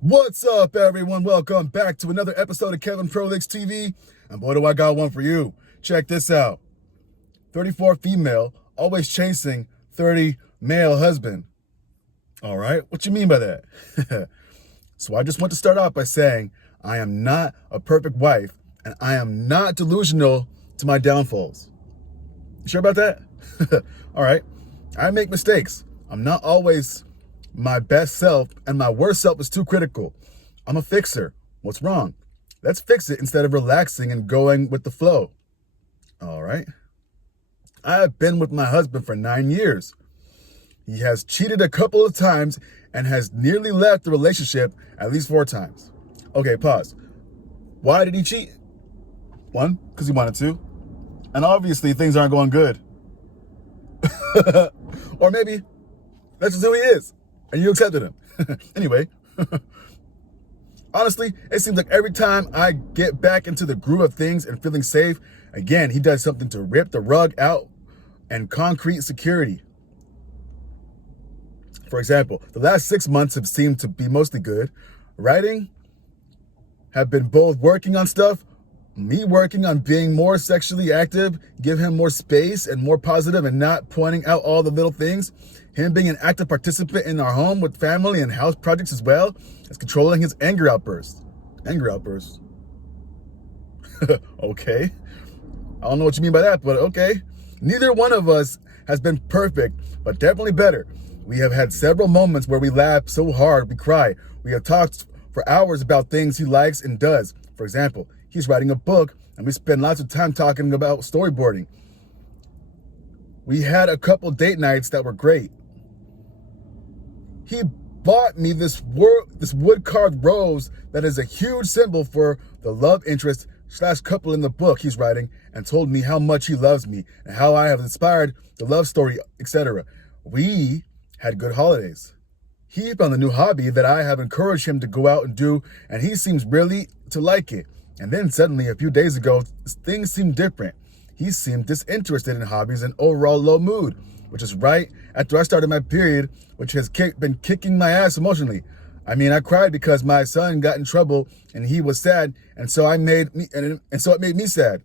What's up, everyone? Welcome back to another episode of Kevin Prolix TV. And boy, do I got one for you. Check this out. 34 female, always chasing 30 male husband. All right, what you mean by that? So I just want to start off by saying I am not a perfect wife and I am not delusional to my downfalls. You sure about that? All right, I make mistakes. I'm not always my best self, and my worst self is too critical. I'm a fixer. What's wrong? Let's fix it instead of relaxing and going with the flow. All right. I have been with my husband for 9 years. He has cheated a couple of times and has nearly left the relationship at least 4 times. Okay, pause. Why did he cheat? 1, because he wanted to. And obviously things aren't going good. Or maybe that's just who he is. And you accepted him. Anyway, honestly, it seems like every time I get back into the groove of things and feeling safe, again, he does something to rip the rug out and concrete security. For example, the last 6 months have seemed to be mostly good. Writing have been both working on stuff, me working on being more sexually active, give him more space and more positive and not pointing out all the little things. Him being an active participant in our home with family and house projects as well as controlling his anger outbursts. Anger outbursts. Okay. I don't know what you mean by that, but okay. Neither one of us has been perfect, but definitely better. We have had several moments where we laugh so hard we cry. We have talked for hours about things he likes and does. For example, he's writing a book and we spend lots of time talking about storyboarding. We had a couple date nights that were great. He bought me this wood carved rose that is a huge symbol for the love interest / couple in the book he's writing, and told me how much he loves me and how I have inspired the love story, etc. We had good holidays. He found a new hobby that I have encouraged him to go out and do, and he seems really to like it. And then suddenly, a few days ago, things seemed different. He seemed disinterested in hobbies and overall low mood, which is right after I started my period, which has been kicking my ass emotionally. I mean, I cried because my son got in trouble and he was sad, and so it made me sad.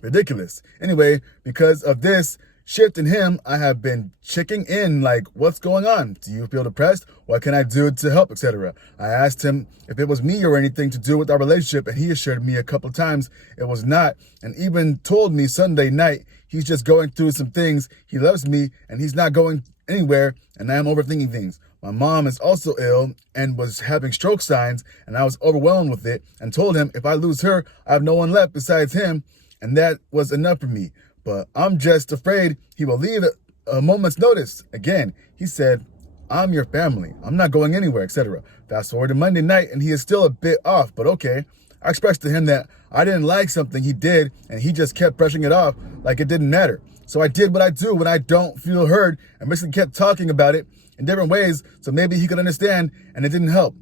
Ridiculous. Anyway, because of this shift in him, I have been checking in like, what's going on? Do you feel depressed? What can I do to help, etc.? I asked him if it was me or anything to do with our relationship, and he assured me a couple of times it was not, and even told me Sunday night he's just going through some things. He loves me and he's not going anywhere, and I am overthinking things. My mom is also ill and was having stroke signs, and I was overwhelmed with it and told him if I lose her, I have no one left besides him, and that was enough for me. But I'm just afraid he will leave at a moment's notice. Again, he said, I'm your family. I'm not going anywhere, etc. Fast forward to Monday night, and he is still a bit off, but okay. I expressed to him that I didn't like something he did, and he just kept brushing it off like it didn't matter. So I did what I do when I don't feel heard, and basically kept talking about it in different ways so maybe he could understand, and it didn't help.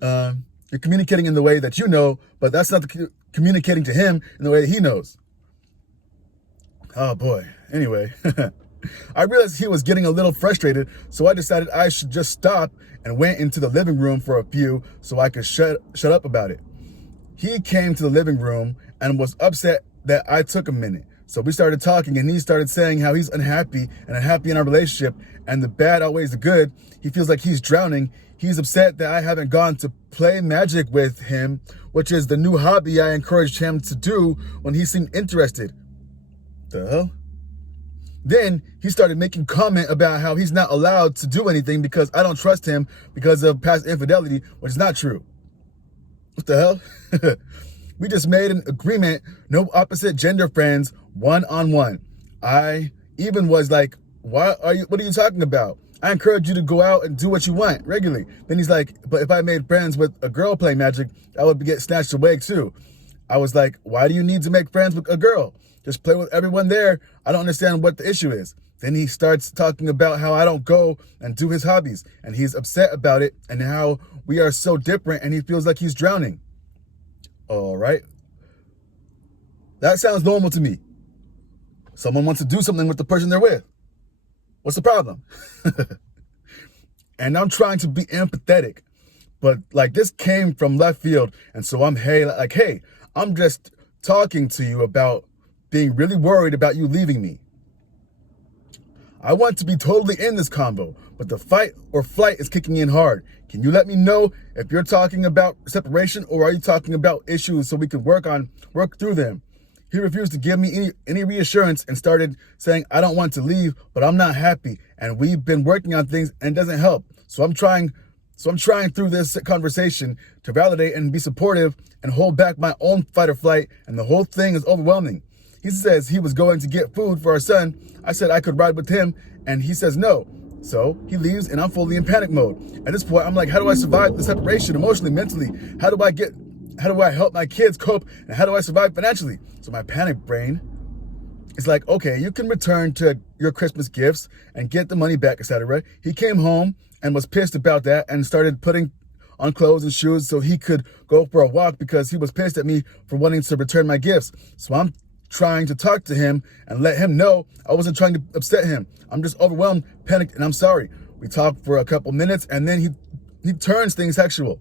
You're communicating in the way that you know, but that's not communicating to him in the way that he knows. Oh boy. Anyway, I realized he was getting a little frustrated, so I decided I should just stop and went into the living room for a few so I could shut up about it. He came to the living room and was upset that I took a minute. So we started talking, and he started saying how he's unhappy in our relationship, and the bad outweighs the good. He feels like he's drowning. He's upset that I haven't gone to play magic with him, which is the new hobby I encouraged him to do when he seemed interested. The hell? Then he started making comment about how he's not allowed to do anything because I don't trust him because of past infidelity, which is not true. What the hell? We just made an agreement, no opposite gender friends, one-on-one. I even was like, what are you talking about? I encourage you to go out and do what you want regularly. Then he's like, but if I made friends with a girl playing magic, I would get snatched away too. I was like, why do you need to make friends with a girl? Just play with everyone there. I don't understand what the issue is. Then he starts talking about how I don't go and do his hobbies, and he's upset about it and how we are so different, and he feels like he's drowning. All right. That sounds normal to me. Someone wants to do something with the person they're with. What's the problem? And I'm trying to be empathetic, but like this came from left field. And so hey, I'm just talking to you about being really worried about you leaving me. I want to be totally in this combo, but the fight or flight is kicking in hard. Can you let me know if you're talking about separation or are you talking about issues so we can work through them? He refused to give me any reassurance and started saying, I don't want to leave, but I'm not happy. And we've been working on things and it doesn't help. So I'm trying through this conversation to validate and be supportive and hold back my own fight or flight. And the whole thing is overwhelming. He says he was going to get food for our son. I said I could ride with him and he says no. So he leaves and I'm fully in panic mode. At this point, I'm like, how do I survive the separation emotionally, mentally? How do I help my kids cope? And how do I survive financially? So my panic brain is like, okay, you can return to your Christmas gifts and get the money back, etc. He came home and was pissed about that and started putting on clothes and shoes so he could go for a walk because he was pissed at me for wanting to return my gifts. So I'm trying to talk to him and let him know I wasn't trying to upset him. I'm just overwhelmed, panicked, and I'm sorry. We talked for a couple minutes and then he turns things sexual.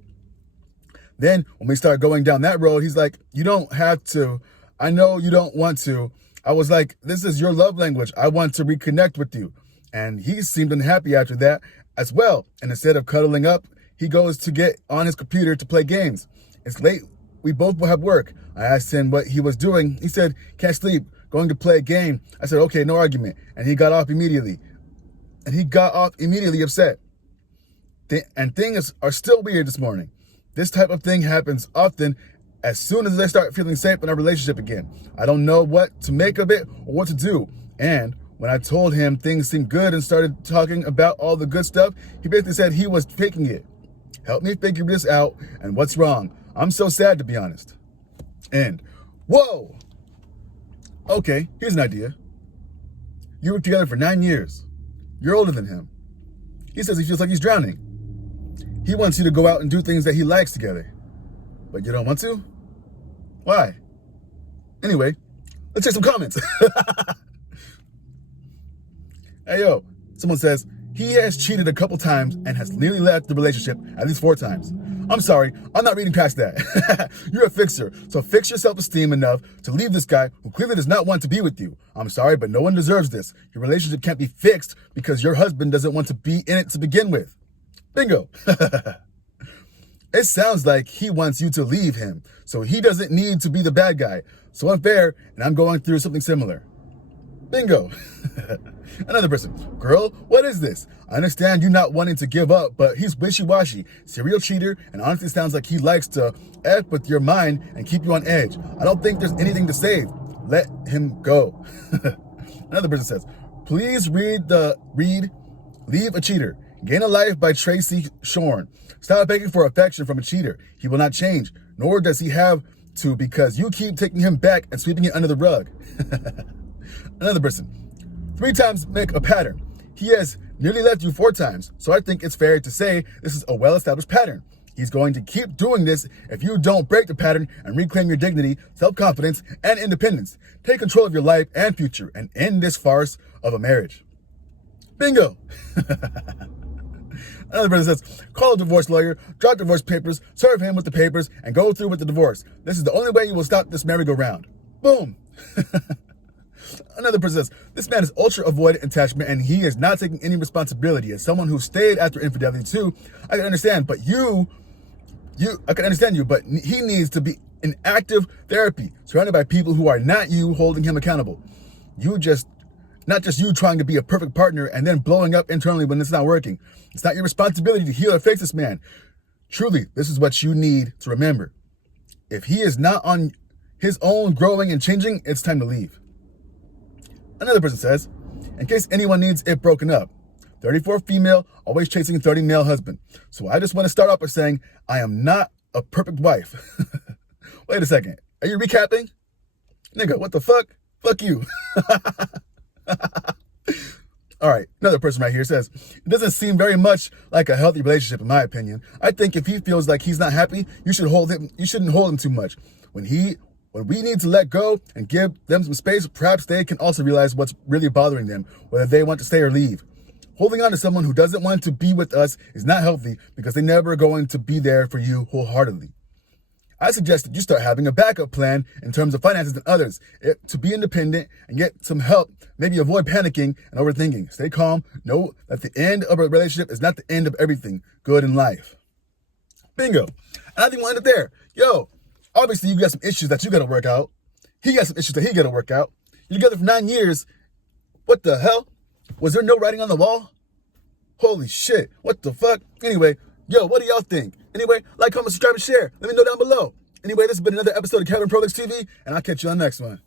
Then when we start going down that road, he's like, you don't have to. I know you don't want to. I was like, this is your love language. I want to reconnect with you. And he seemed unhappy after that as well. And instead of cuddling up, he goes to get on his computer to play games. It's late. We both will have work. I asked him what he was doing. He said, can't sleep, going to play a game. I said, okay, no argument. And he got off immediately. Upset. And things are still weird this morning. This type of thing happens often as soon as I start feeling safe in our relationship again. I don't know what to make of it or what to do. And when I told him things seemed good and started talking about all the good stuff, he basically said he was faking it. Help me figure this out and what's wrong. I'm so sad, to be honest. And, whoa! Okay, here's an idea. You were together for 9 years. You're older than him. He says he feels like he's drowning. He wants you to go out and do things that he likes together. But you don't want to? Why? Anyway, let's check some comments. Hey, yo, someone says, he has cheated a couple times and has nearly left the relationship at least 4 times. I'm sorry, I'm not reading past that. You're a fixer, so fix your self-esteem enough to leave this guy who clearly does not want to be with you. I'm sorry, but no one deserves this. Your relationship can't be fixed because your husband doesn't want to be in it to begin with. Bingo. It sounds like he wants you to leave him, so he doesn't need to be the bad guy. So unfair, and I'm going through something similar. Bingo. Another person, girl, what is this? I understand you not wanting to give up, but he's wishy-washy, serial cheater, and honestly sounds like he likes to F with your mind and keep you on edge. I don't think there's anything to save. Let him go. Another person says, please read Leave a Cheater. Gain a Life by Tracy Shorn. Stop begging for affection from a cheater. He will not change, nor does he have to because you keep taking him back and sweeping it under the rug. Another person, 3 times make a pattern. He has nearly left you 4 times, so I think it's fair to say this is a well-established pattern. He's going to keep doing this if you don't break the pattern and reclaim your dignity, self-confidence, and independence. Take control of your life and future and end this farce of a marriage. Bingo. Another person says, call a divorce lawyer, drop divorce papers, serve him with the papers, and go through with the divorce. This is the only way you will stop this merry-go-round. Boom. Another person says, this man is ultra avoidant attachment and he is not taking any responsibility. As someone who stayed after infidelity too, I can understand, but I can understand you, but he needs to be in active therapy, surrounded by people who are not you holding him accountable. Not just you trying to be a perfect partner and then blowing up internally when it's not working. It's not your responsibility to heal or fix this man. Truly, this is what you need to remember. If he is not on his own growing and changing, it's time to leave. Another person says, in case anyone needs it broken up, 34 female, always chasing 30 male husband. So I just want to start off by saying, I am not a perfect wife. Wait a second. Are you recapping? Nigga, what the fuck? Fuck you. All right, another person right here says, it doesn't seem very much like a healthy relationship in my opinion. I think if he feels like he's not happy, you shouldn't hold him too much. When we need to let go and give them some space, perhaps they can also realize what's really bothering them, whether they want to stay or leave. Holding on to someone who doesn't want to be with us is not healthy because they're never going to be there for you wholeheartedly. I suggest that you start having a backup plan in terms of finances and others to be independent and get some help. Maybe avoid panicking and overthinking. Stay calm. Know that the end of a relationship is not the end of everything good in life. Bingo. And I think we'll end it there. Yo, obviously you got some issues that you got to work out. He got some issues that he got to work out. You're together for 9 years. What the hell? Was there no writing on the wall? Holy shit. What the fuck? Anyway, yo, what do y'all think? Anyway, like, comment, subscribe, and share. Let me know down below. Anyway, this has been another episode of Kevin Prolix TV, and I'll catch you on the next one.